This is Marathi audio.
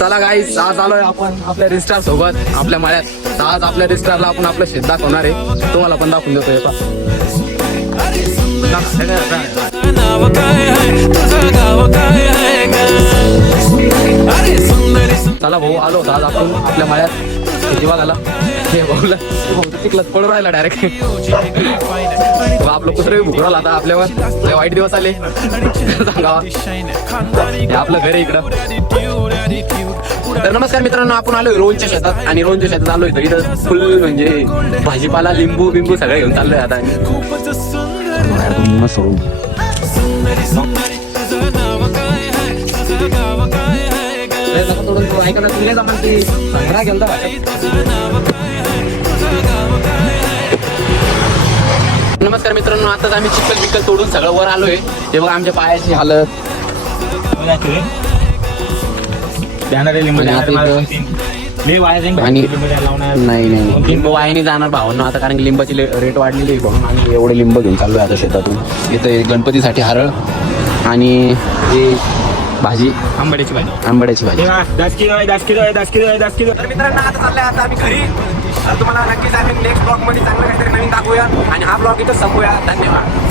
चला गाईस, आज आलोय आपण आपल्या रिस्टार सोबत आपल्या मळ्यात. आज आपल्या रिस्टारला आपण आपलं शेत दाखवणार आहे, तुम्हाला पण दाखवून देतोय. चला भाऊ, आलो होतो आज आपण आपल्या मळ्यात शेती बघायला. हे भाऊला तिकलच पडून राहिला डायरेक्ट. आपलं कुत्रे भुकराला आता आपल्यावर वाईट दिवस आले सांगावा. हे आपलं घर आहे इकडं. तर नमस्कार मित्रांनो, आपण आलोय रोहनच्या शेतात आणि रोहनच्या शेतात आलोय तर इथं फुल म्हणजे भाजीपाला लिंबू बिंबू सगळं घेऊन चाललोय आता. ऐका ना, तुला जमानती संग्रह गेलता. नमस्कार मित्रांनो, आताच आम्ही चिखल बिकल तोडून सगळं वर आलोय. ते बघा आमच्या पायाची हालत. आणि नाही लिंबू वायाने जाणार भावांना आता, कारण की लिंबाची रेट वाढलेली आहे म्हणून आम्ही एवढे लिंब घेऊन चाललोय आता शेतातून. इथं गणपतीसाठी हरळ आणि हे भाजी, आंबाड्याची भाजी. तर मित्रांनो, आता चाललंय आता आम्ही घरी. तुम्हाला नक्कीच आम्ही नेक्स्ट ब्लॉग मध्ये चांगलं काहीतरी नवीन दाखवूया आणि हा ब्लॉग इथं संपूया. धन्यवाद.